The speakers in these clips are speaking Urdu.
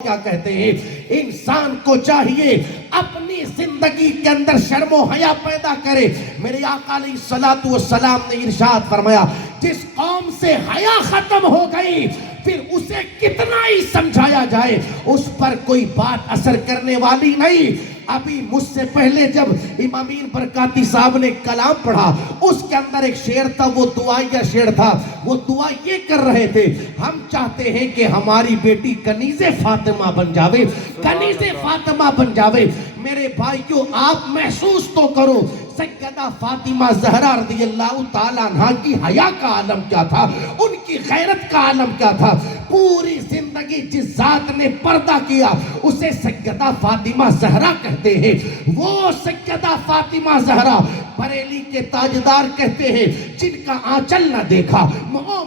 کیا کہتے ہیں؟ انسان کو چاہیے اپنی زندگی کے اندر شرم و حیا پیدا کرے۔ میرے آقا علیہ السلام نے ارشاد فرمایا، جس قوم سے حیا ختم ہو گئی پھر اسے کتنا ہی سمجھایا جائے اس پر کوئی بات اثر کرنے والی نہیں۔ ابھی مجھ سے پہلے جب امامین برکاتی صاحب نے کلام پڑھا، اس کے اندر ایک شعر تھا، وہ دعائیہ شعر تھا۔ وہ دعا یہ کر رہے تھے، ہم چاہتے ہیں کہ ہماری بیٹی کنیز فاطمہ بن جاوے، کنیز فاطمہ بن جاوے۔ میرے بھائیوں، آپ محسوس تو کرو، سیدہ فاطمہ زہرا رضی اللہ تعالیٰ عنہ کی حیا کا عالم کیا تھا، ان کی غیرت کا عالم کیا تھا۔ پوری زندگی جس ذات نے پردہ کیا اسے سیدہ فاطمہ زہرا کہتے ہیں۔ وہ سیدہ فاطمہ زہرا بریلی کے تاجدار کہتے ہیں، جن کا آنچل نہ دیکھا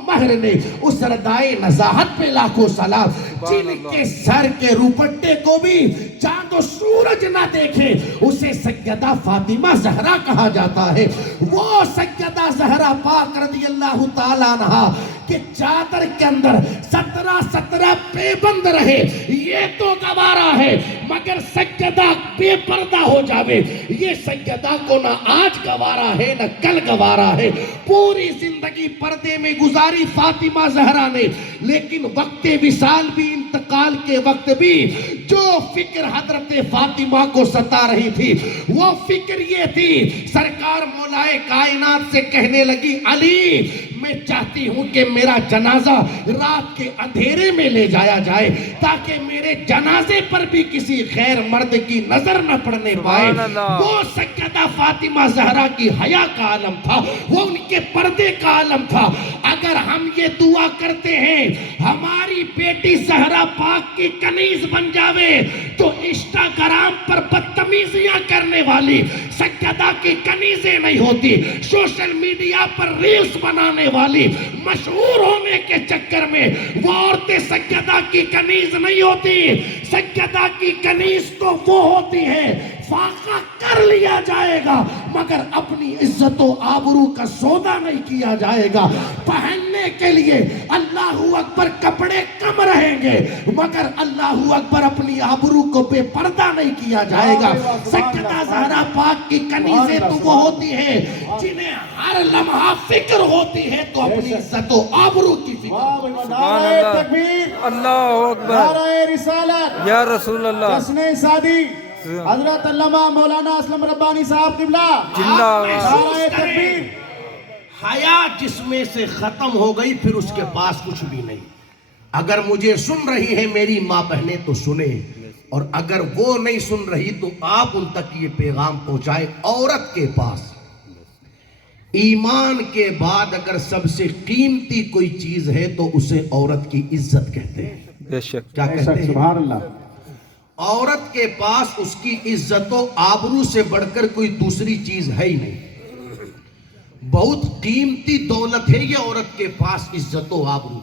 مہر نے اس ردائے نزاہت پہ لاکھوں سلام، جن کے سر کے روپٹے کو بھی چاند و سورج نہ دیکھے اسے سیدہ فاطمہ زہرا کہا جاتا ہے۔ وہ سیدہ زہرا پاک رضی اللہ تعالیٰ عنہ کہ چادر کے اندر 17 بے بند رہے یہ تو گوارا ہے، مگر سیدہ بے پردہ ہو جاوے یہ سیدہ کو نہ آج گوارا ہے نہ کل گوارا ہے۔ پوری زندگی پردے میں گزاری فاطمہ زہرا نے، لیکن وقت وصال بھی، انتقال کے وقت بھی جو فکر حضرت فاطمہ کو ستا رہی تھی وہ فکر یہ تھی، سرکار مولائے کائنات سے کہنے لگی، علی میں چاہتی ہوں کہ میرا جنازہ رات کے اندھیرے میں لے جایا جائے تاکہ میرے جنازے پر بھی کسی غیر مرد کی نظر نہ پڑنے پائے۔ وہ سیدہ فاطمہ زہرا کی حیا کا عالم تھا، وہ ان کے پردے کا عالم تھا۔ اگر ہم یہ دعا کرتے ہیں ہماری بیٹی زہرا پاک کی کنیز بن جاوے تو انسٹاگرام پر بدتمیزیاں کرنے والی سیدہ کی کنیزیں نہیں ہوتی، سوشل میڈیا پر ریلز بنانے والی مشہور ہونے کے چکر میں وہ عورتیں سیدہ کی کنیز نہیں ہوتی۔ سیدہ کی کنیز تو وہ ہوتی ہے فاقہ کر لیا جائے گا مگر اپنی عزت و آبرو کا سودا نہیں کیا جائے گا۔ پہننے کے لیے اللہ اکبر کپڑے کم رہیں گے مگر اللہ اکبر اپنی آبرو کو بے پردہ نہیں کیا جائے گا۔ سیدہ زہرا پاک کی کنیزیں تو وہ ہوتی ہیں جنہیں ہر لمحہ فکر ہوتی ہے تو اپنی عزت و آبرو کی فکر۔ نعرہ تکبیر، اللہ اکبر، نعرہ رسالت، یا رسول اللہ، جشن سادی حضرت علامہ مولانا اسلم ربانی صاحب قبلہ، نعرہ تکبیر۔ حیا جس میں سے ختم ہو گئی پھر اس کے پاس کچھ بھی نہیں۔ اگر مجھے سن رہی ہیں میری ماں بہنیں تو سنیں، اور اگر وہ نہیں سن رہی تو آپ ان تک یہ پیغام پہنچائے، عورت کے پاس ایمان کے بعد اگر سب سے قیمتی کوئی چیز ہے تو اسے عورت کی عزت کہتے ہیں۔ بے شک، کیا کہتے ہیں؟ سبحان اللہ۔ عورت کے پاس اس کی عزت و آبرو سے بڑھ کر کوئی دوسری چیز ہے ہی نہیں۔ بہت قیمتی دولت ہے یہ عورت کے پاس عزت و آبرو۔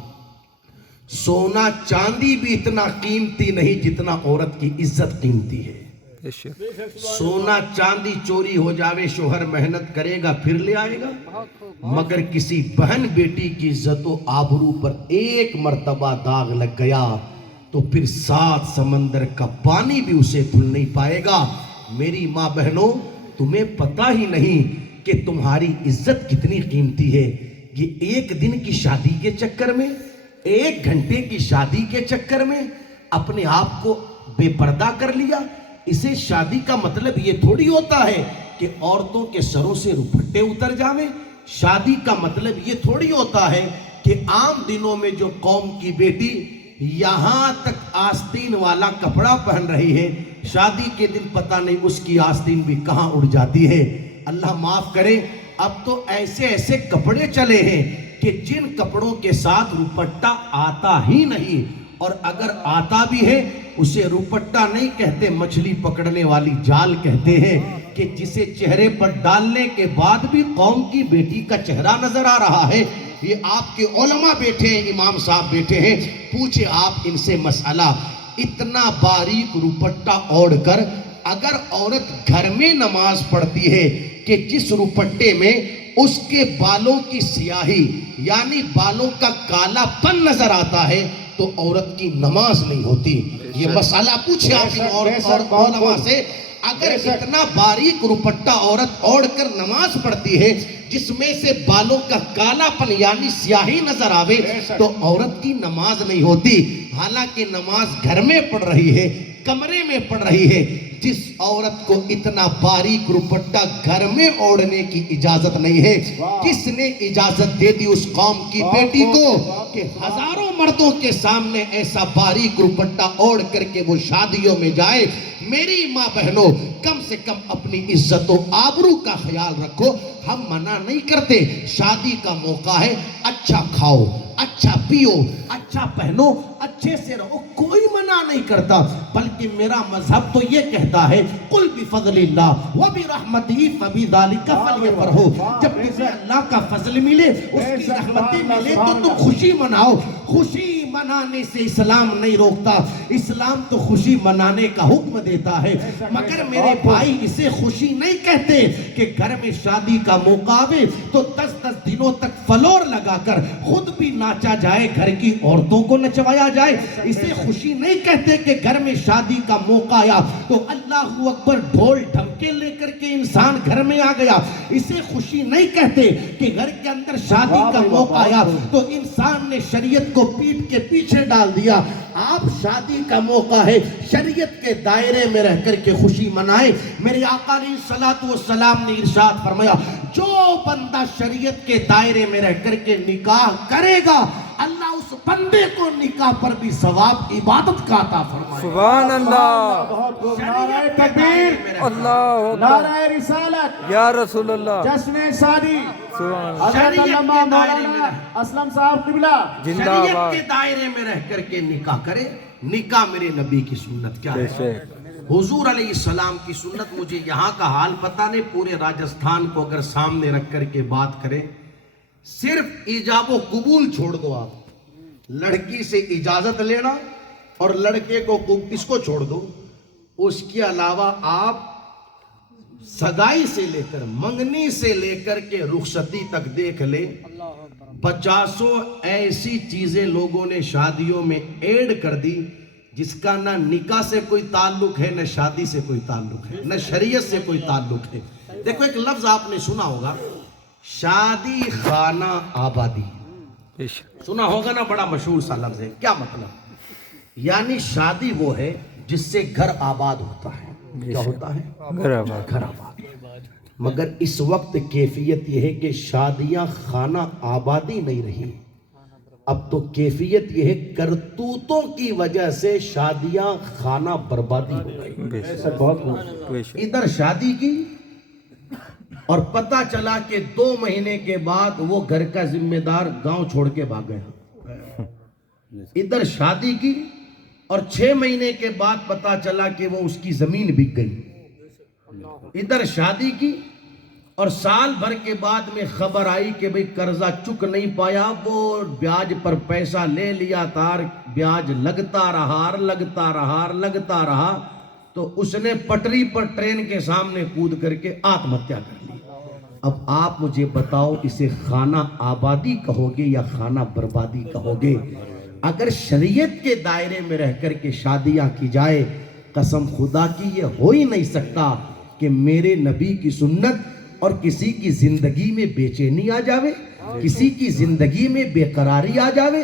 سونا چاندی بھی اتنا قیمتی نہیں جتنا عورت کی عزت قیمتی ہے۔ بے شک، سونا چاندی چوری ہو جاوے شوہر محنت کرے گا پھر لے آئے گا، مگر کسی بہن بیٹی کی عزت و آبرو پر ایک مرتبہ داغ لگ گیا تو پھر 7 سمندر کا پانی بھی اسے دھل نہیں پائے گا۔ میری ماں بہنوں، تمہیں پتہ ہی نہیں کہ تمہاری عزت کتنی قیمتی ہے۔ یہ ایک دن کی شادی کے چکر میں، 1 گھنٹے کی شادی کے چکر میں اپنے آپ کو بے پردہ کر لیا۔ اسے شادی کا مطلب یہ تھوڑی ہوتا ہے کہ عورتوں کے سروں سے روپٹے اتر جاویں۔ شادی کا مطلب یہ تھوڑی ہوتا ہے کہ عام دنوں میں جو قوم کی بیٹی یہاں تک آستین والا کپڑا پہن رہی ہے، شادی کے دن پتہ نہیں اس کی آستین بھی کہاں اڑ جاتی ہے۔ اللہ معاف کرے، اب تو ایسے ایسے کپڑے چلے ہیں کہ جن کپڑوں کے ساتھ روپٹا آتا ہی نہیں، اور اگر آتا بھی ہے اسے روپٹا نہیں کہتے، مچھلی پکڑنے والی جال کہتے ہیں، کہ جسے چہرے پر ڈالنے کے بعد بھی قوم کی بیٹی کا چہرہ نظر آ رہا ہے۔ یہ آپ کے علماء بیٹھے ہیں، امام صاحب بیٹھے ہیں، پوچھے آپ ان سے مسئلہ، اتنا باریک روپٹا اوڑھ کر اگر عورت گھر میں نماز پڑھتی ہے کہ جس روپٹے میں اس کے بالوں کی سیاہی یعنی بالوں کا کالا پن نظر آتا ہے، تو عورت کی نماز نہیں ہوتی. یہ مسئلہ پوچھے آپ علماء سے. اگر اتنا باریک روپٹہ عورت اوڑھ کر نماز پڑھتی ہے جس میں سے بالوں کا کالا پن یعنی سیاہی نظر آوے تو عورت کی نماز نہیں ہوتی. حالانکہ نماز گھر میں پڑھ رہی ہے, کمرے میں پڑھ رہی ہے. جس عورت کو اتنا باریک روپٹہ گھر میں اوڑھنے کی اجازت نہیں ہے, کس نے اجازت دے دی اس قوم کی بیٹی کو کہ ہزاروں مردوں کے سامنے ایسا باریک روپٹہ اوڑھ کر کے وہ شادیوں میں جائے؟ میری ماں بہنوں, کم سے کم اپنی عزت و آبرو کا خیال رکھو. ہم منع نہیں کرتے, شادی کا موقع ہے, اچھا کھاؤ, اچھا پیو, اچھا پہنو, اچھے سے رہو, کوئی منع نہیں کرتا. بلکہ میرا مذہب تو یہ کہتا ہے قل بفضل اللہ وبرحمتہ فبذلک فلیفرحوا. جب تمہیں اللہ کا فضل ملے, اس کی رحمتیں ملے تو تم خوشی مناؤ. خوشی منانے سے اسلام نہیں روکتا, اسلام تو خوشی منانے کا حکم دیتا ہے. مگر میرے بھائی اسے خوشی نہیں کہتے کہ گھر میں شادی کا موقع آوے تو 10 دنوں تک فلور لگا کر خود بھی ناچا جائے, گھر کی عورتوں کو نچوایا جائے. اسے خوشی نہیں کہتے کہ گھر میں شادی کا موقع آیا تو اللہ اکبر ڈھول ڈھمکے لے کر کے انسان گھر میں آ گیا. اسے خوشی نہیں کہتے کہ گھر کے اندر شادی کا موقع آیا تو انسان نے شریعت کو پیٹ کے پیچھے ڈال دیا. آپ شادی کا موقع ہے, شریعت کے دائرے میں رہ کر کے خوشی منائے. میرے آقا علیہ الصلوۃ والسلام نے ارشاد فرمایا جو بندہ شریعت کے دائرے میں رہ کر کے نکاح کرے گا اللہ اس بندے کو نکاح پر بھی ثواب عبادت کا عطا فرمائے. سبحان اللہ, بہت خوب. نعرہ تکبیر, اللہ اکبر, نعرہ رسالت, یا رسول اللہ, جشن شادی. سبحان اللہ, حضرت علامہ مولانا اسلم صاحب قبلہ زندہ شریعت باد. کے دائرے میں رہ کر کے نکاح کرے. نکاح میرے نبی کی سنت کیا ہے؟ حضور علیہ السلام کی سنت. مجھے یہاں کا حال پتہ نہیں, پورے راجستھان کو اگر سامنے رکھ کر کے بات کریں, صرف ایجاب و قبول چھوڑ دو. آپ لڑکی سے اجازت لینا اور لڑکے کو اس کو چھوڑ دو. اس کے علاوہ آپ سگائی سے لے کر منگنی سے لے کر کے رخصتی تک دیکھ لیں, 50 ایسی چیزیں لوگوں نے شادیوں میں ایڈ کر دی جس کا نہ نکاح سے کوئی تعلق ہے, نہ شادی سے کوئی تعلق ہے, نہ شریعت سے کوئی تعلق ہے. دیکھو ایک لفظ آپ نے سنا ہوگا, شادی خانہ آبادی. سنا ہوگا نا, بڑا مشہور سا لفظ ہے. کیا مطلب؟ یعنی شادی وہ ہے جس سے گھر آباد ہوتا ہے. کیا ہوتا ہے؟ گھر آباد. گھر آباد. مگر اس وقت کیفیت یہ ہے کہ شادیاں خانہ آبادی نہیں رہی. اب تو کیفیت یہ ہے کرتوتوں کی وجہ سے شادیاں خانہ بربادی ہو گئی. بہت خوب. ادھر شادی کی اور پتہ چلا کہ 2 مہینے کے بعد وہ گھر کا ذمہ دار گاؤں چھوڑ کے بھاگ گیا. ادھر شادی کی اور 6 مہینے کے بعد پتہ چلا کہ وہ اس کی زمین بک گئی. ادھر شادی کی اور سال بھر کے بعد میں خبر آئی کہ بھئی قرضہ چک نہیں پایا, وہ بیاج پر پیسہ لے لیا, تار بیاج لگتا رہا تو اس نے پٹری پر ٹرین کے سامنے کود کر کے آتم ہتیا کر لی. اب آپ مجھے بتاؤ اسے خانہ آبادی کہو گے یا خانہ بربادی کہو گے؟ اگر شریعت کے دائرے میں رہ کر کے شادیاں کی جائے, قسم خدا کی یہ ہو ہی نہیں سکتا کہ میرے نبی کی سنت اور کسی کی زندگی میں بے چینی آ جاوے, کسی کی زندگی میں بے قراری آ جاوے.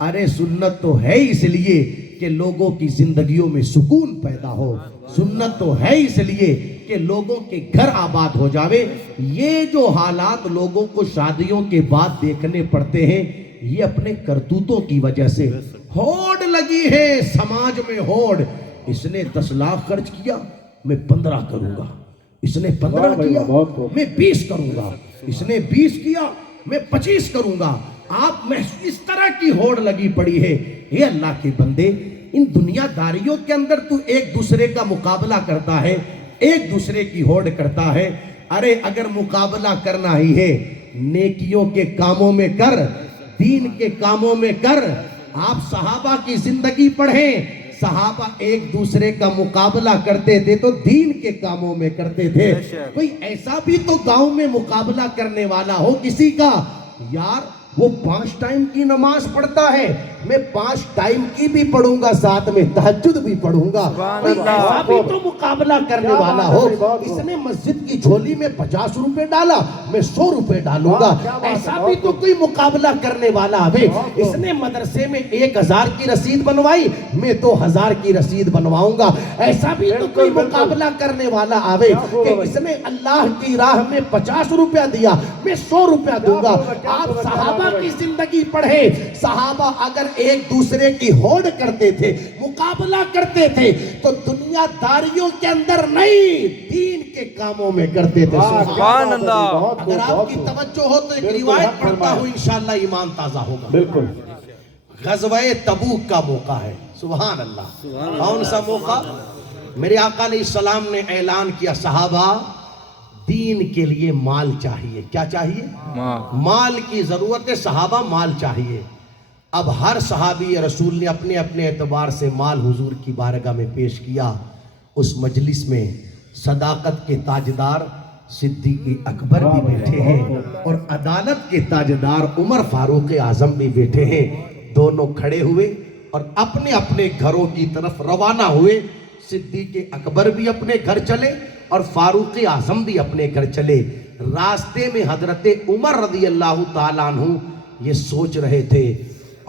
ارے سنت تو ہے اس لیے کہ لوگوں کی زندگیوں میں سکون پیدا ہو. سنت تو ہے اس لیے کہ لوگوں کے گھر آباد ہو جاوے. یہ جو حالات لوگوں کو شادیوں کے بعد دیکھنے پڑتے ہیں یہ اپنے کرتوتوں کی وجہ سے. ہوڑ لگی ہے سماج میں, ہوڑ. اس نے 10 لاکھ خرچ کیا, میں 15 کروں گا. اس نے 15 کیا, میں 20 کروں گا. اس نے 20 کیا, میں 25 کروں گا. آپ میں اس طرح کی ہوڑ لگی پڑی ہے. اے اللہ کے بندے, ان دنیا داریوں کے اندر تو ایک دوسرے کا مقابلہ کرتا ہے, ایک دوسرے کی ہوڑ کرتا ہے. ارے اگر مقابلہ کرنا ہی ہے نیکیوں کے کاموں میں کر, دین کے کاموں میں کر. آپ صحابہ کی زندگی پڑھیں, صحابہ ایک دوسرے کا مقابلہ کرتے تھے تو دین کے کاموں میں کرتے تھے. کوئی ایسا بھی تو گاؤں میں مقابلہ کرنے والا ہو کسی کا, یار وہ 5 ٹائم کی نماز پڑھتا ہے، میں 5 ٹائم کی بھی پڑھوں گا، ساتھ میں تہجد بھی پڑھوں گا۔ سبحان کوئی اللہ۔ ایسا بھی تو مقابلہ کرنے والا ہو، اس نے مسجد کی جھولی میں 50 روپے ڈالا، میں 100 روپے ڈالوں گا۔ ایسا بھی تو کوئی مقابلہ کرنے والا ہے، اس نے مدرسے میں 1000 کی رسید بنوائی، میں 2000 کی رسید بنواؤں گا۔ ایسا بھی تو کوئی مقابلہ کرنے والا آوے کہ اس نے اللہ کی راہ میں 50 روپیہ دیا، میں 100 روپیہ دوں گا۔ آپ صحابہ کی زندگی پڑھے، صحابہ اگر ایک دوسرے کی ہوڑ کرتے تھے، مقابلہ کرتے تھے، تو دنیا داریوں کے اندر نہیں، دین کے کاموں میں کرتے تھے۔ سبحان اللہ۔ اگر آپ کی توجہ ہو تو ایک روایت پڑھتا ہوں، انشاءاللہ ایمان تازہ ہوگا۔ بالکل غزوہ تبوک کا موقع ہے، سبحان اللہ۔ کون سا موقع؟ میرے آقا علیہ السلام نے اعلان کیا، صحابہ دین کے لیے مال چاہیے۔ کیا چاہیے؟ مال کی ضرورت ہے، صحابہ مال چاہیے۔ اب ہر صحابی رسول نے اپنے اپنے اعتبار سے مال حضور کی بارگاہ میں پیش کیا۔ اس مجلس میں صداقت کے تاجدار صدیق اکبر بھی بیٹھے ہیں اور عدالت کے تاجدار عمر فاروق اعظم بھی بیٹھے ہیں۔ دونوں کھڑے ہوئے اور اپنے اپنے گھروں کی طرف روانہ ہوئے۔ صدیق اکبر بھی اپنے گھر چلے اور فاروق اعظم بھی اپنے گھر چلے۔ راستے میں حضرت عمر رضی اللہ تعالیٰ عنہ یہ سوچ رہے تھے،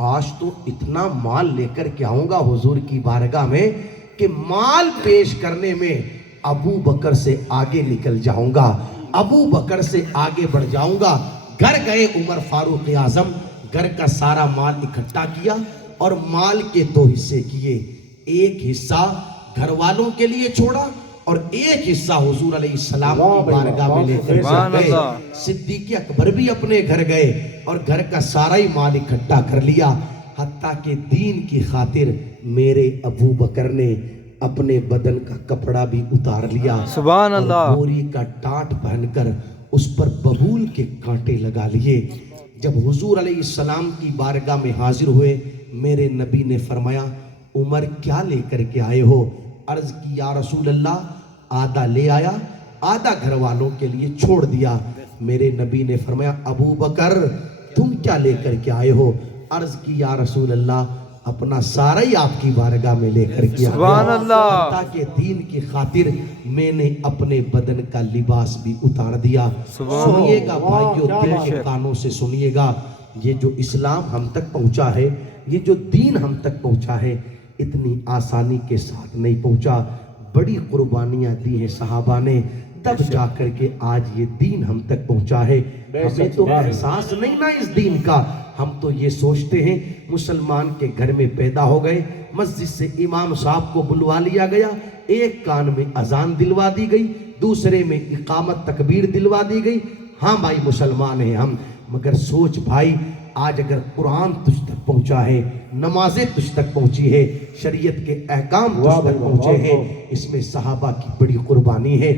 آج تو اتنا مال لے کر کے آؤں گا حضور کی بارگاہ میں کہ مال پیش کرنے میں ابو بکر سے آگے نکل جاؤں گا، ابو بکر سے آگے بڑھ جاؤں گا۔ گھر گئے عمر فاروق اعظم، گھر کا سارا مال اکٹھا کیا اور مال کے 2 حصے کیے۔ ایک حصہ گھر والوں کے لیے چھوڑا اور ایک حصہ حضور علیہ السلام کی بارگاہ میں لے کر گئے۔ صدیق اکبر بھی اپنے گھر گئے اور گھر کا سارا ہی مال اکٹھا کر لیا، حتیٰ کہ دین کی خاطر میرے ابو بکر نے اپنے بدن کا کپڑا بھی اتار لیا، سبحان اللہ۔ اور گوری کا ٹاٹ پہن کر اس پر ببول کے کانٹے لگا لیے۔ جب حضور علیہ السلام کی بارگاہ میں حاضر ہوئے، میرے نبی نے فرمایا، عمر کیا لے کر کے آئے ہو؟ عرض کی، یا رسول اللہ آدھا لے آیا، آدھا گھر والوں کے لیے چھوڑ دیا۔ میرے نبی نے فرمایا، ابو بکر تم کیا لے کر کے آئے ہو؟ عرض کی، یا رسول اللہ اپنا سارا ہی آپ کی بارگاہ میں لے کر کے سبحان اللہ۔ تاکہ دین کی خاطر میں نے اپنے بدن کا لباس بھی اتار دیا۔ سنیے گا بھائیو، دل کے کانوں سے سنیے گا، یہ جو اسلام ہم تک پہنچا ہے، یہ جو دین ہم تک پہنچا ہے، اتنی آسانی کے ساتھ نہیں پہنچا۔ بڑی قربانیاں دی ہیں صحابہ نے، تب جا کر کے آج یہ دین ہم تک پہنچا ہے۔ ہمیں تو احساس نہیں نا اس دین کا، ہم تو یہ سوچتے ہیں مسلمان کے گھر میں پیدا ہو گئے، مسجد سے امام صاحب کو بلوا لیا گیا، ایک کان میں اذان دلوا دی گئی، دوسرے میں اقامت تکبیر دلوا دی گئی، ہاں بھائی مسلمان ہیں ہم۔ مگر سوچ بھائی، آج اگر قرآن تجھ تک پہنچا ہے، نمازیں تجھ تک پہنچی ہے، شریعت کے احکام تجھ تک پہنچے ہیں، اس میں صحابہ کی بڑی قربانی ہے۔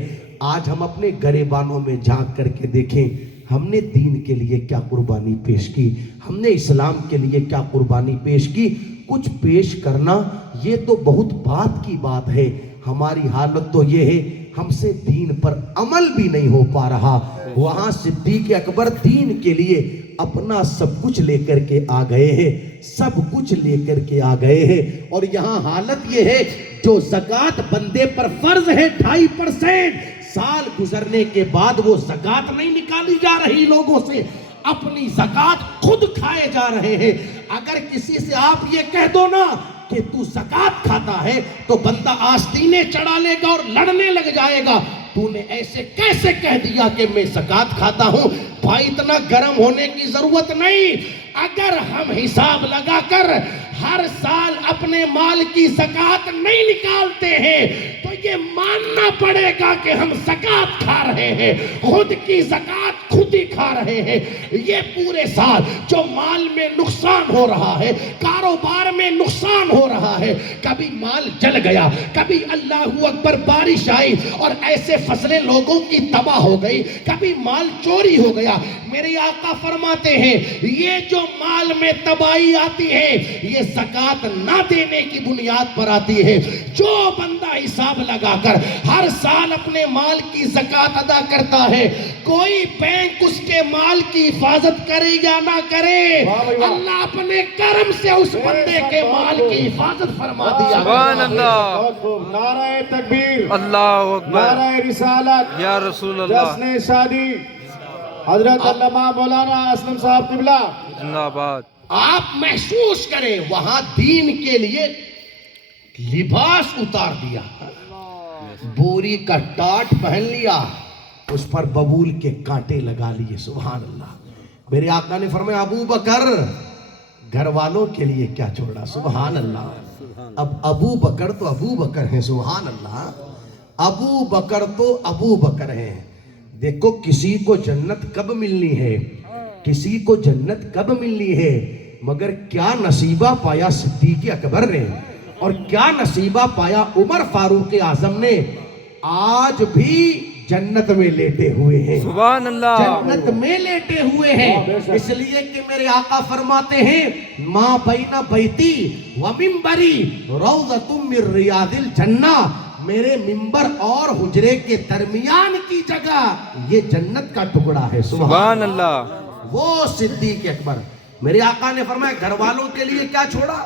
آج ہم اپنے گریبانوں میں جھانک کر کے دیکھیں، ہم نے دین کے لیے کیا قربانی پیش کی، ہم نے اسلام کے لیے کیا قربانی پیش کی۔ کچھ پیش کرنا یہ تو بہت بات کی بات ہے، ہماری حالت تو یہ ہے ہم سے دین پر عمل بھی نہیں ہو پا رہا۔ وہاں صدیق اکبر دین کے لیے اپنا سب کچھ لے کر کے آ گئے ہیں، سب کچھ لے کر کے آ گئے ہیں، اور یہاں حالت یہ ہے جو زکوٰۃ بندے پر فرض ہے 2.5%، سال گزرنے کے بعد وہ زکوٰۃ نہیں نکالی جا رہی لوگوں سے، اپنی زکوٰۃ خود کھائے جا رہے ہیں۔ اگر کسی سے آپ یہ کہہ دو نا کہ تو زکوٰۃ کھاتا ہے تو بندہ آستینے چڑھا لے گا اور لڑنے لگ جائے گا، تو نے ایسے کیسے کہہ دیا کہ میں زکوٰۃ کھاتا ہوں؟ بھائی اتنا گرم ہونے کی ضرورت نہیں، اگر ہم حساب لگا کر ہر سال اپنے مال کی زکوٰۃ نہیں نکالتے ہیں تو یہ ماننا پڑے گا کہ ہم زکوٰۃ کھا رہے ہیں، خود کی زکوٰۃ خود ہی کھا رہے ہیں۔ یہ پورے سال جو مال میں نقصان ہو رہا ہے، کاروبار میں نقصان ہو رہا ہے، کبھی مال جل گیا، کبھی اللہ اکبر بارش آئی اور ایسے فصلیں لوگوں کی تباہ ہو گئی، کبھی مال چوری ہو گیا، میرے آقا فرماتے ہیں یہ جو مال میں تباہی آتی ہے یہ زکوٰۃ نہ دینے کی بنیاد پر آتی ہے۔ جو بندہ حساب لگا کر ہر سال اپنے مال کی زکوٰۃ ادا کرتا ہے، کوئی بینک اس کے مال کی حفاظت کرے یا نہ کرے، اللہ اپنے کرم سے اس بندے کے مال کی حفاظت فرما دیا۔ سبحان اللہ، بہت خوب، نعرہ تکبیر، اللہ اکبر، نعرہ رسالت، یا رسول اللہ، جشن شادی حضرت علامہ مولانا اسلم صاحب قبلہ۔ زندہ باد۔ آپ محسوس کریں وہاں دین کے لیے لباس اتار دیا، بوری کا ٹاٹ پہن لیا، اس پر ببول کے کانٹے لگا لیے۔ سبحان اللہ، میرے آقا نے فرمایا ابو بکر گھر والوں کے لیے کیا چھوڑا۔ سبحان اللہ، اب ابو بکر تو ابو بکر ہیں، سبحان اللہ، ابو بکر تو ابو بکر ہیں۔ دیکھو کسی کو جنت کب ملنی ہے، کسی کو جنت کب ملنی ہے، مگر کیا نصیبہ پایا صدیق اکبر نے، اور کیا نصیبہ پایا عمر فاروق اعظم نے، آج بھی جنت میں لیٹے ہوئے ہیں، سبحان اللہ، جنت میں لیٹے ہوئے ہیں۔ اس لیے کہ میرے آقا فرماتے ہیں ما بین بیتی و منبری روضۃ من ریاض الجنہ، میرے منبر اور حجرے کے درمیان کی جگہ یہ جنت کا ٹکڑا ہے۔ سبحان اللہ، وہ صدیق اکبر۔ میرے آقا نے فرمایا گھر والوں کے لیے کیا چھوڑا؟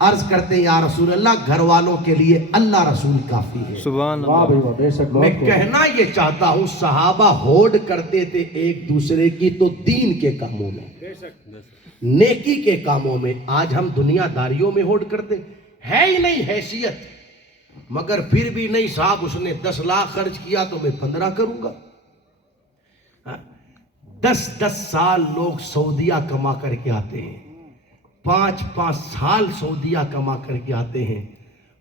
عرض کرتے ہیں یا رسول اللہ گھر والوں کے لیے اللہ رسول کافی ہے۔ سبحان واہ اللہ، بھائی واہ، بے شک میں بہت خوب۔ کہنا یہ چاہتا ہوں صحابہ ہوڑ کرتے تھے ایک دوسرے کی تو دین کے کاموں میں، نیکی کے کاموں میں۔ آج ہم دنیا داریوں میں ہوڑ کرتے، ہے ہی نہیں حیثیت، مگر پھر بھی نہیں صاحب اس نے 10 لاکھ خرچ کیا تو میں 15 کروں گا۔ 10 سال لوگ سعودیہ کما کر کے آتے ہیں، 5 سال سعودیہ کما کر کے آتے ہیں،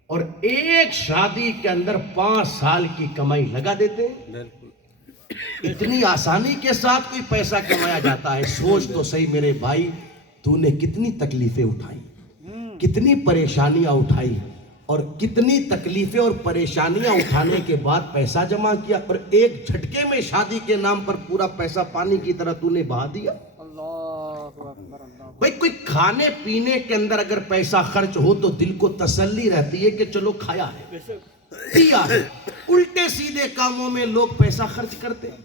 اور ایک شادی کے اندر 5 سال کی کمائی لگا دیتے ہیں۔ اتنی آسانی کے ساتھ کوئی پیسہ کمایا جاتا ہے۔ سوچ تو صحیح میرے بھائی، تو نے کتنی تکلیفیں اٹھائی، کتنی پریشانیاں اٹھائی، اور کتنی تکلیفیں اور پریشانیاں اٹھانے کے بعد پیسہ جمع کیا، اور ایک جھٹکے میں شادی کے نام پر پورا پیسہ پانی کی طرح تو نے بہا دیا۔ بھائی کوئی کھانے پینے کے اندر اگر پیسہ خرچ ہو تو دل کو تسلی رہتی ہے کہ چلو کھایا ہے، پیا ہے۔ الٹے سیدھے کاموں میں لوگ پیسہ خرچ کرتے ہیں۔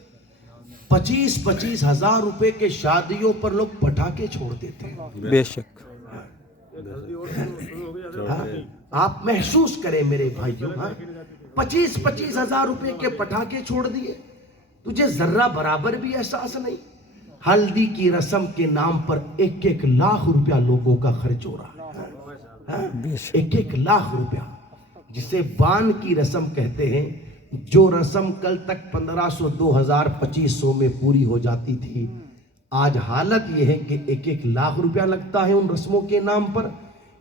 25 ہزار روپے کے شادیوں پر لوگ پٹاخے چھوڑ دیتے ہیں۔ بے شک، آپ محسوس کریں میرے بھائیوں، 25 ہزار روپے کے پٹاخے چھوڑ دیے، تجھے ذرہ برابر بھی احساس نہیں۔ ہلدی کی رسم کے نام پر 1 لاکھ روپیہ لوگوں کا خرچ ہو رہا ہے، 1 لاکھ روپیہ، جسے بان کی رسم کہتے ہیں، جو رسم کل تک 1500 2000 2500 میں پوری ہو جاتی تھی، آج حالت یہ ہے کہ 1 لاکھ روپیہ لگتا ہے ان رسموں کے نام پر۔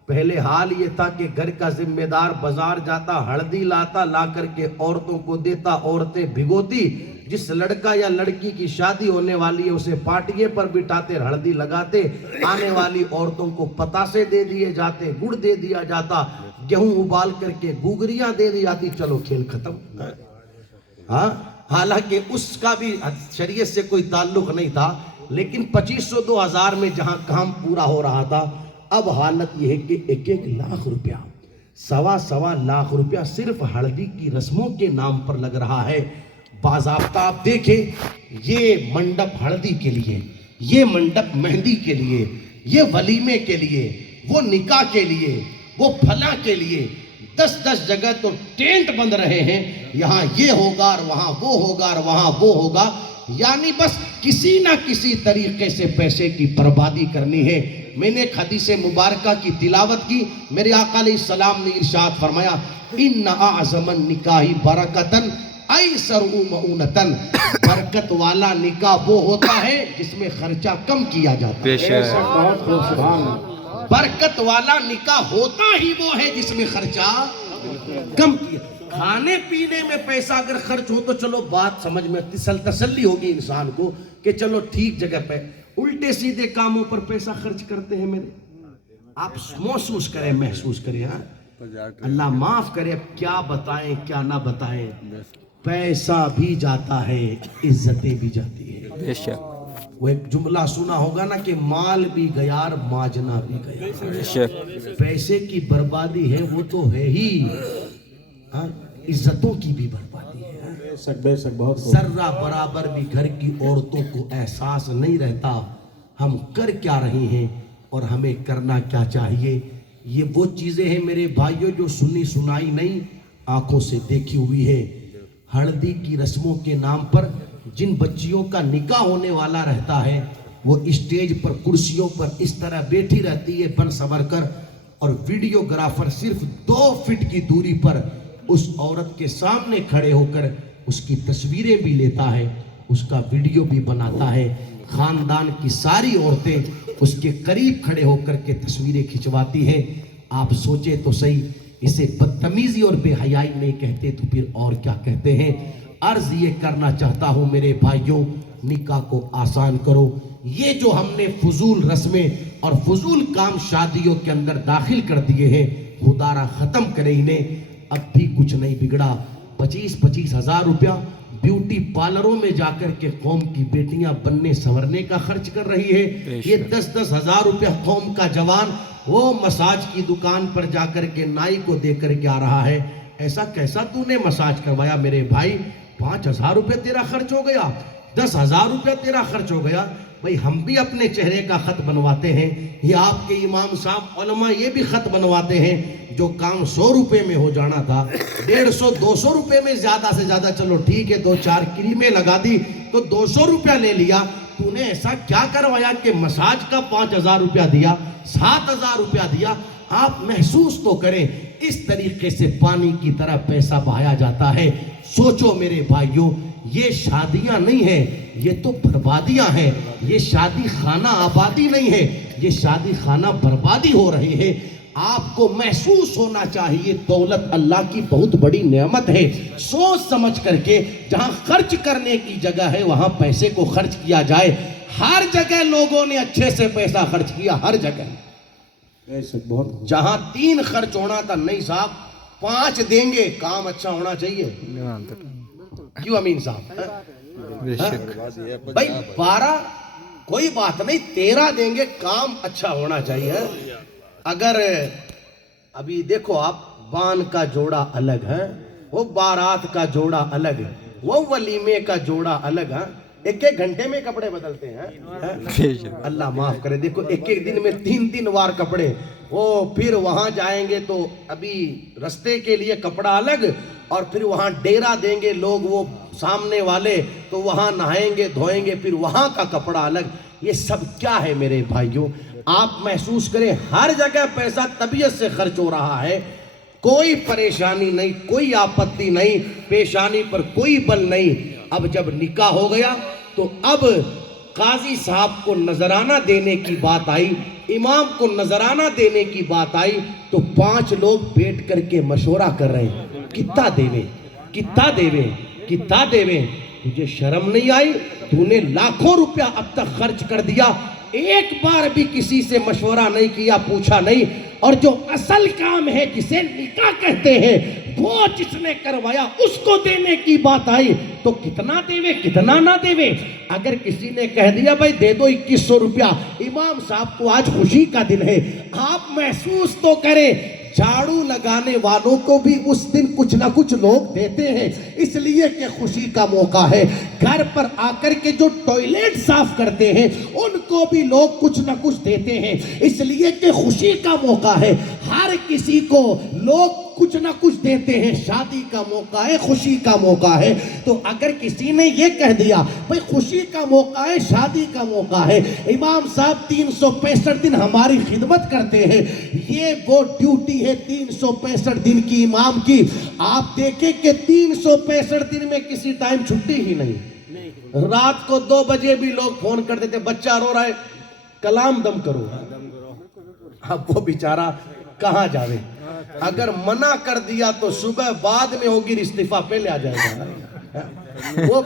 پہلے حال یہ تھا کہ گھر کا ذمہ دار بازار جاتا، ہلدی لاتا، لا کر کے عورتوں کو دیتا، عورتیں بھگوتی، جس لڑکا یا لڑکی کی شادی ہونے والی ہے اسے پاٹیے پر بٹھاتے، ہلدی لگاتے، آنے والی عورتوں کو پتاسے دے دیے جاتے، گڑ دے دیا جاتا، گیہوں ابال کر کے گوگریاں دے دی جاتی، چلو کھیل ختم۔ ہاں، حالانکہ اس کا بھی شریعت سے کوئی تعلق نہیں تھا، لیکن 2500 2000 میں جہاں کام پورا ہو رہا تھا، اب حالت یہ ہے کہ 1 لاکھ روپیہ، 1.25 لاکھ روپیہ صرف ہلدی کی رسموں کے نام پر لگ رہا ہے۔ باضابطہ آپ دیکھیں، یہ منڈپ ہلدی کے لیے، یہ منڈپ مہندی کے لیے، یہ ولیمے کے لیے، وہ نکاح کے لیے، وہ پھلا کے لیے، 10 جگہ تو ٹینٹ بند رہے ہیں، یہاں یہ ہوگا اور وہاں وہ ہوگا اور وہاں وہ ہوگا، یعنی بس کسی نہ کسی طریقے سے پیسے کی بربادی کرنی ہے۔ میں نے ایک حدیث مبارکہ کی تلاوت کی، میرے آقا علیہ السلام نے ارشاد فرمایا ان اعظم النکاح برکتن ایسر مؤونتن، برکت والا نکاح وہ ہوتا ہے جس میں خرچہ کم کیا جاتا ہے۔ بے شک، بہت خوب، سبحان اللہ۔ برکت والا نکاح ہوتا ہی وہ ہے جس میں خرچہ کم کیا۔ کھانے پینے میں پیسہ اگر خرچ ہو تو چلو بات سمجھ میں تسلی ہوگی انسان کو کہ چلو ٹھیک جگہ پہ، الٹے سیدھے کاموں پر پیسہ خرچ کرتے ہیں میرے۔ آپ محسوس کریں، محسوس کریں، ہاں اللہ معاف کرے، اب کیا بتائیں کیا نہ بتائیں، پیسہ بھی جاتا ہے، عزتیں بھی جاتی ہے۔ بے شک، وہ ایک جملہ سنا ہوگا نا کہ مال بھی گیا اور ماجنا بھی گیا۔ بے شک، پیسے کی بربادی ہے وہ تو ہے ہی، عزتوں کی بھی بربادی ہے. بے شک بہت خوب. ذرہ برابر بھی گھر کی عورتوں کو احساس نہیں رہتا ہم کر کیا رہے ہیں اور ہمیں کرنا کیا چاہیے. یہ وہ چیزیں ہیں میرے بھائیوں جو سنی سنائی نہیں آنکھوں سے دیکھی ہوئی ہے. ہلدی کی رسموں کے نام پر جن بچیوں کا نکاح ہونے والا رہتا ہے وہ اسٹیج پر کرسیوں پر اس طرح بیٹھی رہتی ہے بن سنور کر, اور ویڈیوگرافر صرف 2 فٹ کی دوری پر اس عورت کے سامنے کھڑے ہو کر اس کی تصویریں بھی لیتا ہے, اس کا ویڈیو بھی بناتا ہے. خاندان کی ساری عورتیں اس کے قریب کھڑے ہو کر کے تصویریں کھنچواتی ہیں. آپ سوچے تو صحیح, اسے بدتمیزی اور بے حیائی نہیں کہتے تو پھر اور کیا کہتے ہیں. عرض یہ کرنا چاہتا ہوں میرے بھائیوں, نکاح کو آسان کرو. یہ جو ہم نے فضول رسمیں اور فضول کام شادیوں کے اندر داخل کر دیے ہیں, خدا را ختم کرے انہیں. اب بھی کچھ نہیں بگڑا. 25-25 ہزار روپیہ بیوٹی پارلروں میں جا کر کے قوم کی بیٹیاں بننے سنورنے کا خرچ کر رہی ہے. یہ 10-10 ہزار روپیہ قوم کا جوان وہ مساج کی دکان پر جا کر کے نائی کو دے کر کے آ رہا ہے. ایسا کیسا تو نے مساج کروایا میرے بھائی؟ 5,000 روپے تیرا خرچ ہو گیا, 10,000 روپے تیرا خرچ ہو گیا. بھئی ہم بھی اپنے چہرے کا خط بنواتے ہیں, یہ آپ کے امام صاحب علماء یہ بھی خط بنواتے ہیں. جو کام 100 روپے میں ہو جانا تھا 150-200 روپے میں زیادہ سے زیادہ, چلو ٹھیک ہے 2-4 کریمیں لگا دی تو 200 روپیہ لے لیا. تو نے ایسا کیا کروایا کہ مساج کا 5,000 روپیہ دیا, 7,000 روپیہ دیا؟ آپ محسوس تو کریں. اس طریقے سے پانی کی طرح پیسہ بہایا جاتا ہے. سوچو میرے بھائیوں, یہ شادیاں نہیں ہیں, یہ تو بربادیاں ہیں. یہ شادی خانہ آبادی نہیں ہے, یہ شادی خانہ بربادی ہو رہے ہیں. آپ کو محسوس ہونا چاہیے دولت اللہ کی بہت بڑی نعمت ہے. سوچ سمجھ کر کے جہاں خرچ کرنے کی جگہ ہے وہاں پیسے کو خرچ کیا جائے. ہر جگہ لوگوں نے اچھے سے پیسہ خرچ کیا, ہر جگہ. جہاں 3 خرچ ہونا تھا نہیں صاحب 5 دیں گے, کام اچھا ہونا چاہیے. کیوں امین صاحب؟ بھائی 12 کوئی بات نہیں, 13 دیں گے, کام اچھا ہونا چاہیے. اگر ابھی دیکھو آپ, بان کا جوڑا الگ ہے, وہ بارات کا جوڑا الگ ہے, وہ ولیمے کا جوڑا الگ ہے. 1-1 گھنٹے میں کپڑے بدلتے ہیں. اللہ معاف کرے, دیکھو 1-1 دن میں 3-3 بار کپڑے. وہ پھر وہاں جائیں گے تو ابھی رستے کے لیے کپڑا الگ, اور پھر وہاں ڈیرا دیں گے لوگ وہ سامنے والے, تو وہاں نہائیں گے دھوئیں گے, پھر وہاں کا کپڑا الگ. یہ سب کیا ہے میرے بھائیوں؟ آپ محسوس کریں ہر جگہ پیسہ طبیعت سے خرچ ہو رہا ہے. کوئی پریشانی نہیں, کوئی آپتی نہیں, پیشانی پر کوئی بل نہیں. اب جب نکاح ہو گیا تو اب قاضی صاحب کو نذرانہ دینے کی بات آئی, امام کو نذرانہ دینے کی بات آئی, تو 5 لوگ بیٹھ کر کے مشورہ کر رہے ہیں کتنا دیویں, کتنا دیویں, کتنا دیویں. تجھے شرم نہیں آئی؟ تو نے لاکھوں روپیہ اب تک خرچ کر دیا, ایک بار بھی کسی سے مشورہ نہیں کیا, پوچھا نہیں. اور جو اصل کام ہے جسے نکاح کہتے ہیں وہ جس نے کروایا اس کو دینے کی بات آئی تو کتنا دیوے کتنا نہ دیوے. اگر کسی نے کہہ دیا بھائی دے دو 2100 روپیہ, امام صاحب کو آج خوشی کا دن ہے, آپ محسوس تو کریں جھاڑو لگانے والوں کو بھی اس دن کچھ نہ کچھ لوگ دیتے ہیں, اس لیے کہ خوشی کا موقع ہے. گھر پر آ کر کے جو ٹوائلٹ صاف کرتے ہیں ان کو بھی لوگ کچھ نہ کچھ دیتے ہیں, اس لیے کہ خوشی کا موقع ہے. ہر کسی کو لوگ کچھ نہ کچھ دیتے ہیں. شادی کا موقع ہے, خوشی کا موقع ہے. تو اگر کسی نے یہ کہہ دیا بھئی خوشی کا موقع ہے, شادی کا موقع ہے, امام صاحب 365 دن ہماری خدمت کرتے ہیں, یہ وہ ڈیوٹی ہے 365 دن کی امام کی. آپ دیکھیں کہ 365 دن میں کسی ٹائم چھٹی ہی نہیں. رات کو 2 بجے بھی لوگ فون کر دیتے, بچہ رو رہا ہے کلام دم کرو. اب وہ بیچارہ کہاں جاوے؟ اگر منع کر دیا تو صبح بعد میں ہوگی, استعفیٰ پہلے آ جائے گا. وہ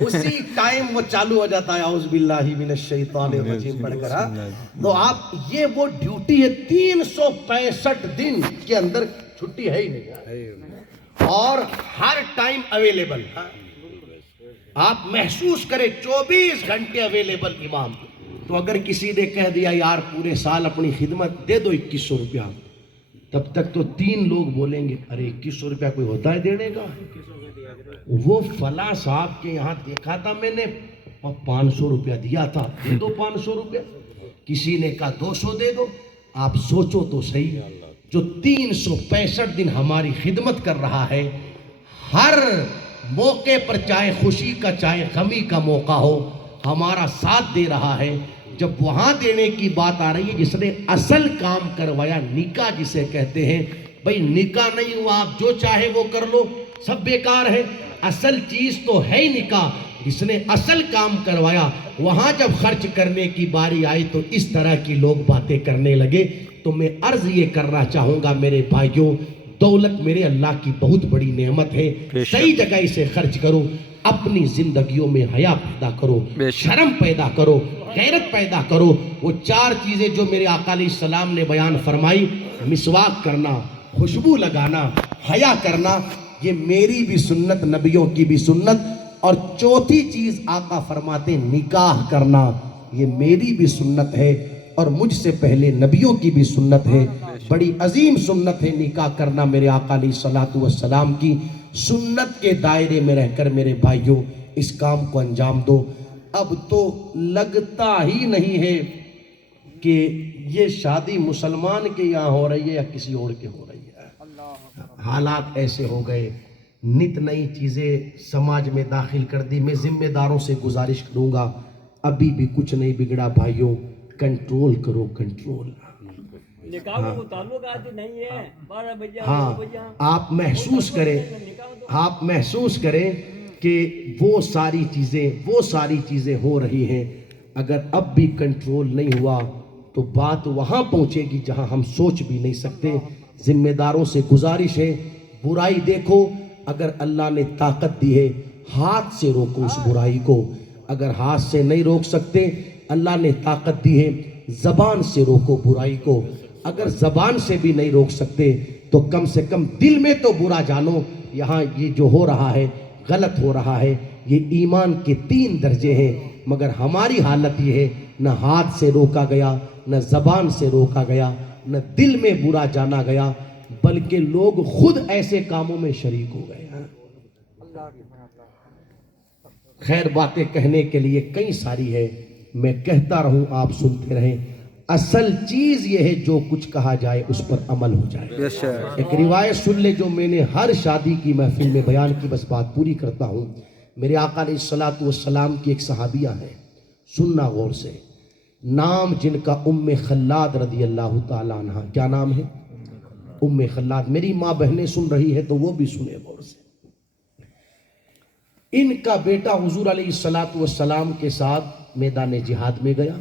اسی ٹائم وہ چالو ہو جاتا ہے اعوذ باللہ من الشیطان الرجیم پڑھ کر. تو آپ یہ وہ ڈیوٹی ہے 365 دن کے اندر چھٹی ہے ہی نہیں, اور ہر ٹائم اویلیبل. آپ محسوس کریں 24 گھنٹے اویلیبل امام. تو اگر کسی نے کہہ دیا یار پورے سال اپنی خدمت دے دو 2100 روپیہ, تب تک تو 3 لوگ بولیں گے ارے 2100 روپیہ کوئی ہوتا ہے دینے کا؟ وہ فلاں صاحب کے یہاں دیکھا تھا میں نے 500 روپیہ دیا تھا، دے دو 500 روپیہ. کسی نے کہا 200 دے دو. آپ سوچو تو صحیح، جو 365 دن ہماری خدمت کر رہا ہے، ہر موقع پر چاہے خوشی کا چاہے غمی کا موقع ہو ہمارا ساتھ دے رہا ہے، جب وہاں دینے کی بات آ رہی ہے جس نے اصل کام کروایا، نکاح جسے کہتے ہیں، بھئی نکاح نہیں ہوا آپ جو چاہے وہ کر لو سب بیکار ہے، اصل چیز تو ہے ہی نکاح. جس نے اصل کام کروایا وہاں جب خرچ کرنے کی باری آئی تو اس طرح کی لوگ باتیں کرنے لگے. تو میں عرض یہ کرنا چاہوں گا میرے بھائیوں، دولت میرے اللہ کی بہت بڑی نعمت ہے، صحیح جگہ اسے خرچ کرو، اپنی زندگیوں میں حیا پیدا کرو، شرم پیدا کرو، غیرت پیدا کرو. وہ 4 چیزیں جو میرے آقا علیہ السلام نے بیان فرمائی، مسواک کرنا، خوشبو لگانا، حیا کرنا، یہ میری بھی سنت، نبیوں کی بھی سنت. اور چوتھی چیز آقا فرماتے ہیں نکاح کرنا، یہ میری بھی سنت ہے اور مجھ سے پہلے نبیوں کی بھی سنت ہے. بڑی عظیم سنت ہے نکاح کرنا میرے آقا علیہ السلام کی. سنت کے دائرے میں رہ کر میرے بھائیوں اس کام کو انجام دو. اب تو لگتا ہی نہیں ہے کہ یہ شادی مسلمان کے یہاں ہو رہی ہے یا کسی اور کے ہو رہی ہے. حالات ایسے ہو گئے، نت نئی چیزیں سماج میں داخل کر دی. میں ذمہ داروں سے گزارش کروں گا، ابھی بھی کچھ نہیں بگڑا بھائیوں، کنٹرول کرو، کنٹرول. ہاں آپ محسوس کریں کہ وہ ساری چیزیں ہو رہی ہیں. اگر اب بھی کنٹرول نہیں ہوا تو بات وہاں پہنچے گی جہاں ہم سوچ بھی نہیں سکتے. ذمہ داروں سے گزارش ہے، برائی دیکھو، اگر اللہ نے طاقت دی ہے ہاتھ سے روکو اس برائی کو. اگر ہاتھ سے نہیں روک سکتے، اللہ نے طاقت دی ہے زبان سے روکو برائی کو. اگر زبان سے بھی نہیں روک سکتے تو کم سے کم دل میں تو برا جانو، یہاں یہ جو ہو رہا ہے غلط ہو رہا ہے. یہ ایمان کے 3 درجے ہیں، مگر ہماری حالت یہ ہے نہ ہاتھ سے روکا گیا، نہ زبان سے روکا گیا، نہ دل میں برا جانا گیا، بلکہ لوگ خود ایسے کاموں میں شریک ہو گئے ہیں. خیر باتیں کہنے کے لیے کئی ساری ہے، میں کہتا رہوں آپ سنتے رہیں. اصل چیز یہ ہے جو کچھ کہا جائے اس پر عمل ہو جائے. ایک روایت سن لے جو میں نے ہر شادی کی محفل میں بیان کی، بس بات پوری کرتا ہوں. میرے آقا علیہ السلام کی ایک صحابیہ ہے، سننا غور سے، نام جن کا ام خلاد رضی اللہ تعالیٰ عنہ. کیا نام ہے؟ ام خلاد. میری ماں بہنیں سن رہی ہے تو وہ بھی سنے غور سے. ان کا بیٹا حضور علیہ السلام کے ساتھ میدان جہاد میں گیا.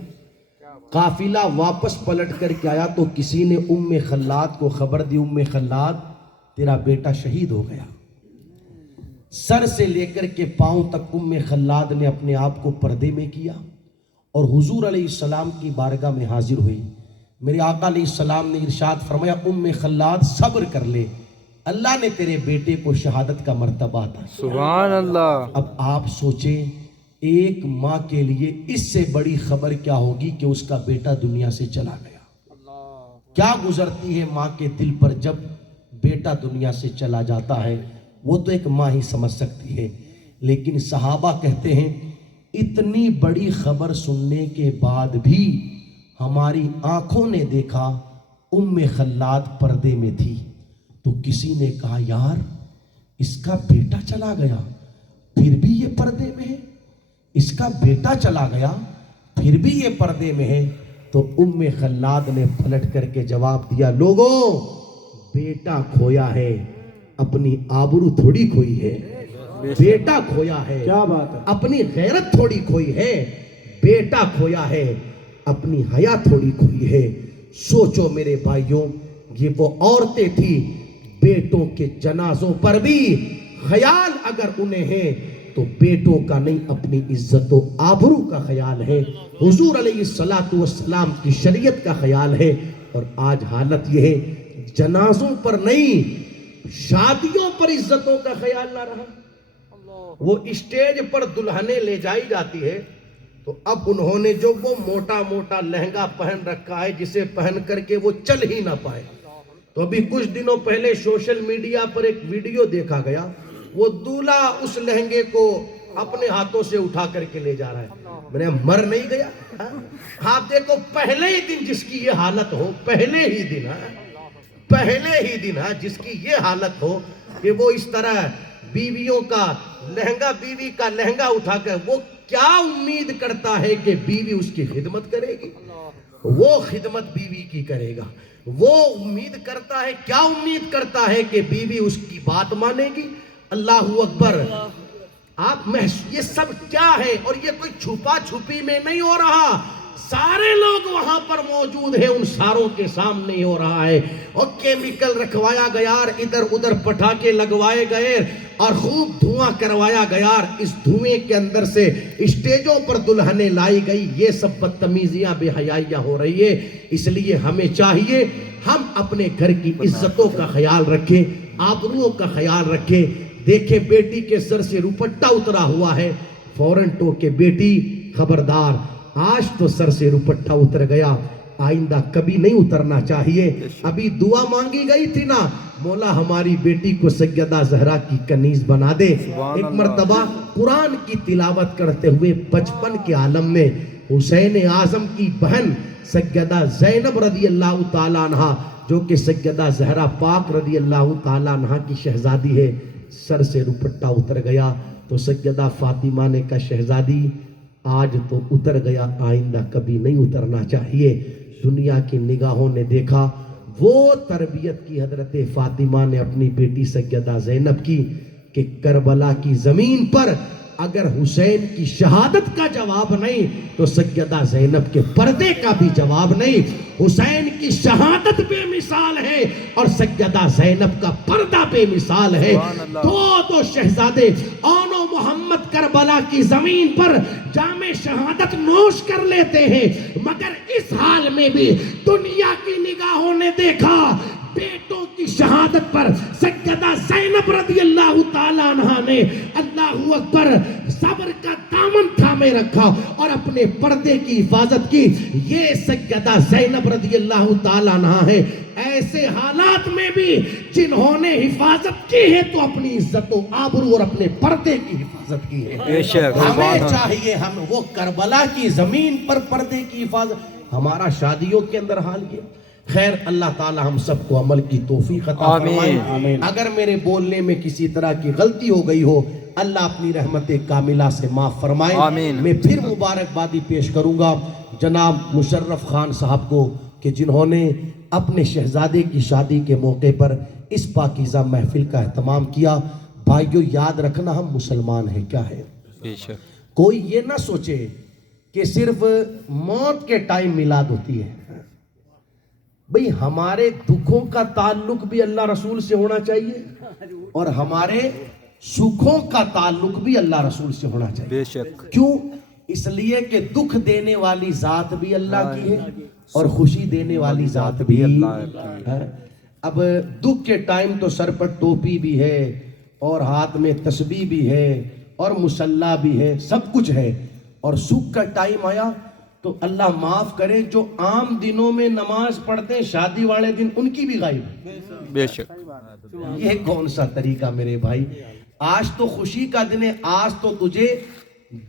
قافلہ واپس پلٹ کر کے آیا تو کسی نے ام خلاد کو خبر دی، ام خلاد تیرا بیٹا شہید ہو گیا. سر سے لے کر کے پاؤں تک ام خلاد نے اپنے آپ کو پردے میں کیا اور حضور علیہ السلام کی بارگاہ میں حاضر ہوئی. میرے آقا علیہ السلام نے ارشاد فرمایا ام خلاد صبر کر لے، اللہ نے تیرے بیٹے کو شہادت کا مرتبہ عطا کیا. سبحان اللہ. اب آپ سوچیں ایک ماں کے لیے اس سے بڑی خبر کیا ہوگی کہ اس کا بیٹا دنیا سے چلا گیا. کیا گزرتی ہے ماں کے دل پر جب بیٹا دنیا سے چلا جاتا ہے، وہ تو ایک ماں ہی سمجھ سکتی ہے. لیکن صحابہ کہتے ہیں اتنی بڑی خبر سننے کے بعد بھی ہماری آنکھوں نے دیکھا ام خلاد پردے میں تھی. تو کسی نے کہا یار اس کا بیٹا چلا گیا پھر بھی یہ پردے میں ہے، اس کا بیٹا چلا گیا پھر بھی یہ پردے میں ہے. تو ام خلاد نے پلٹ کر کے جواب دیا، لوگوں بیٹا کھویا ہے اپنی آبرو تھوڑی کھوئی ہے، بیٹا کھویا ہے کیا بات ہے، اپنی غیرت تھوڑی کھوئی ہے، بیٹا کھویا ہے اپنی حیا تھوڑی کھوئی ہے. سوچو میرے بھائیوں، یہ وہ عورتیں تھی بیٹوں کے جنازوں پر بھی خیال اگر انہیں ہے تو بیٹوں کا نہیں اپنی عزت و آبرو کا خیال ہے، حضور علیہ السلام کی شریعت کا خیال ہے. اور آج حالت یہ ہے جنازوں پر نہیں شادیوں پر عزتوں کا خیال نہ رہا. وہ اسٹیج پر دلہنیں لے جائی جاتی ہے تو اب انہوں نے جو وہ موٹا موٹا لہنگا پہن رکھا ہے جسے پہن کر کے وہ چل ہی نہ پائے، تو ابھی کچھ دنوں پہلے سوشل میڈیا پر ایک ویڈیو دیکھا گیا، وہ دولہا اس لہنگے کو اپنے ہاتھوں سے اٹھا کر کے لے جا رہا ہے. میں نے مر نہیں گیا؟ آپ دیکھو پہلے ہی دن جس کی یہ حالت ہو، پہلے ہی دن جس کی یہ حالت ہو کہ وہ اس طرح بیویوں کا لہنگا، بیوی کا لہنگا اٹھا کر، وہ کیا امید کرتا ہے کہ بیوی اس کی خدمت کرے گی؟ وہ خدمت بیوی کی کرے گا. وہ امید کرتا ہے، کیا امید کرتا ہے کہ بیوی اس کی بات مانے گی؟ اللہ اکبر. یہ سب کیا ہے؟ اور یہ کوئی چھپا چھپی میں نہیں ہو رہا، سارے لوگ وہاں پر موجود ہیں، ان ساروں کے سامنے ہی ہو رہا ہے. اور کیمیکل رکھوایا گیا، ادھر ادھر پٹاخے لگوائے گئے اور خوب دھواں کروایا گیا. اس دھوئیں کے اندر سے اسٹیجوں پر دلہنیں لائی گئی. یہ سب بدتمیزیاں، بے حیائیاں ہو رہی ہے. اس لیے ہمیں چاہیے ہم اپنے گھر کی عزتوں کا خیال رکھیں، آبروؤں کا خیال رکھیں. دیکھیں بیٹی کے سر سے روپٹہ اترا ہوا ہے، فوراً ٹوکے بیٹی خبردار، آج تو سر سے روپٹہ اتر گیا، آئندہ کبھی نہیں اترنا چاہیے. ابھی دعا مانگی گئی تھی نا، مولا ہماری بیٹی کو سیدہ زہرا کی کنیز بنا دے. ایک مرتبہ قرآن کی تلاوت کرتے ہوئے بچپن کے عالم میں حسین اعظم کی بہن سیدہ زینب رضی اللہ تعالیٰ عنہ، جو کہ سیدہ زہرا پاک رضی اللہ تعالیٰ عنہ کی شہزادی ہے، سر سے روپٹہ اتر گیا. تو سیدہ فاطمہ نے کہا شہزادی آج تو اتر گیا، آئندہ کبھی نہیں اترنا چاہیے. دنیا کی نگاہوں نے دیکھا وہ تربیت کی حضرت فاطمہ نے اپنی بیٹی سیدہ زینب کی کہ کربلا کی زمین پر اگر حسین کی شہادت کا جواب نہیں تو سیدہ زینب کے پردے کا بھی جواب نہیں. حسین کی شہادت بے مثال ہے اور سیدہ زینب کا پردہ بے مثال ہے. دو شہزادے آن و محمد کربلا کی زمین پر جام شہادت نوش کر لیتے ہیں، مگر اس حال میں بھی دنیا کی نگاہوں نے دیکھا بیٹوں کی شہادت پر سیدہ زینب رضی اللہ تعالیٰ عنہ نے اللہ اکبر صبر کا دامن تھامے رکھا اور اپنے پردے کی حفاظت کی. یہ سیدہ زینب رضی اللہ تعالیٰ عنہ ہے. ایسے حالات میں بھی جنہوں نے حفاظت کی ہے تو اپنی عزت و آبرو اور اپنے پردے کی حفاظت کی ہے. بے شک ہمیں چاہیے ہم وہ کربلا کی زمین پر پردے کی حفاظت. ہمارا شادیوں کے اندر حال یہ. خیر اللہ تعالی ہم سب کو عمل کی توفیق عطا فرمائے. اگر میرے بولنے میں کسی طرح کی غلطی ہو گئی ہو اللہ اپنی رحمت کاملہ سے معاف فرمائے. میں پھر مبارکبادی پیش کروں گا جناب مشرف خان صاحب کو کہ جنہوں نے اپنے شہزادے کی شادی کے موقع پر اس پاکیزہ محفل کا اہتمام کیا. بھائیو یاد رکھنا ہم مسلمان ہیں. کیا ہے کوئی یہ نہ سوچے کہ صرف موت کے ٹائم میلاد ہوتی ہے. بھئی ہمارے دکھوں کا تعلق بھی اللہ رسول سے ہونا چاہیے اور ہمارے سکھوں کا تعلق بھی اللہ رسول سے ہونا چاہیے. بے شک. کیوں؟ اس لیے کہ دکھ دینے والی ذات بھی اللہ کی ہے اور خوشی دینے والی ذات بھی اللہ ہے. اب دکھ کے ٹائم تو سر پر ٹوپی بھی ہے اور ہاتھ میں تسبیح بھی ہے اور مصلی بھی ہے، سب کچھ ہے. اور سکھ کا ٹائم آیا تو اللہ معاف کرے جو عام دنوں میں نماز پڑھتے ہیں شادی والے دن ان کی بھی غائب. بے شک. یہ کون سا طریقہ میرے بھائی؟ آج تو خوشی کا دن ہے، آج تو تجھے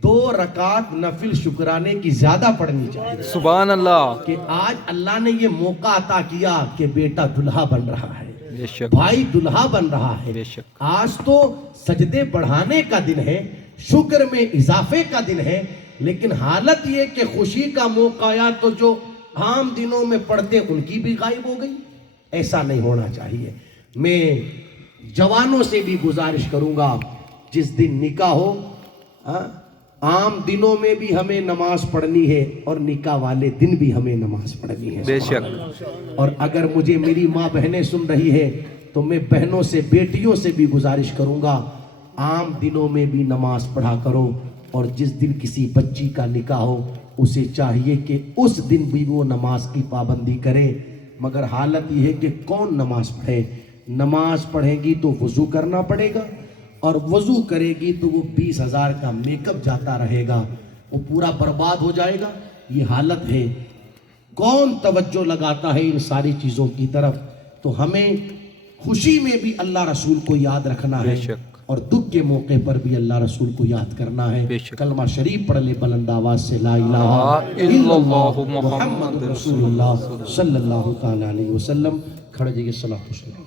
2 رکعت نفل شکرانے کی زیادہ پڑھنی چاہیے. سبحان اللہ. کہ آج اللہ نے یہ موقع عطا کیا کہ بیٹا دلہا بن رہا ہے، بے شک. بھائی دلہا بن رہا ہے. بے شک. آج تو سجدے بڑھانے کا دن ہے، شکر میں اضافے کا دن ہے. لیکن حالت یہ کہ خوشی کا موقع آیا تو جو عام دنوں میں پڑھتے ان کی بھی غائب ہو گئی. ایسا نہیں ہونا چاہیے. میں جوانوں سے بھی گزارش کروں گا جس دن نکاح ہو، عام دنوں میں بھی ہمیں نماز پڑھنی ہے اور نکاح والے دن بھی ہمیں نماز پڑھنی ہے. بے شک. اور اگر مجھے میری ماں بہنیں سن رہی ہے تو میں بہنوں سے بیٹیوں سے بھی گزارش کروں گا عام دنوں میں بھی نماز پڑھا کرو. اور جس دن کسی بچی کا نکاح ہو اسے چاہیے کہ اس دن بھی وہ نماز کی پابندی کرے. مگر حالت یہ ہے کہ کون نماز پڑھے؟ نماز پڑھے گی تو وضو کرنا پڑے گا اور وضو کرے گی تو وہ 20,000 کا میک اپ جاتا رہے گا، وہ پورا برباد ہو جائے گا. یہ حالت ہے. کون توجہ لگاتا ہے ان ساری چیزوں کی طرف؟ تو ہمیں خوشی میں بھی اللہ رسول کو یاد رکھنا ہے بے شک۔ اور دکھ کے موقع پر بھی اللہ رسول کو یاد کرنا ہے. بے شک۔ کلمہ شریف پڑھ لے بلند آواز سے، لا الہ الا اللہ محمد رسول اللہ صلی اللہ تعالی علیہ وسلم. کھڑے جائیے، صلاۃ و سلام.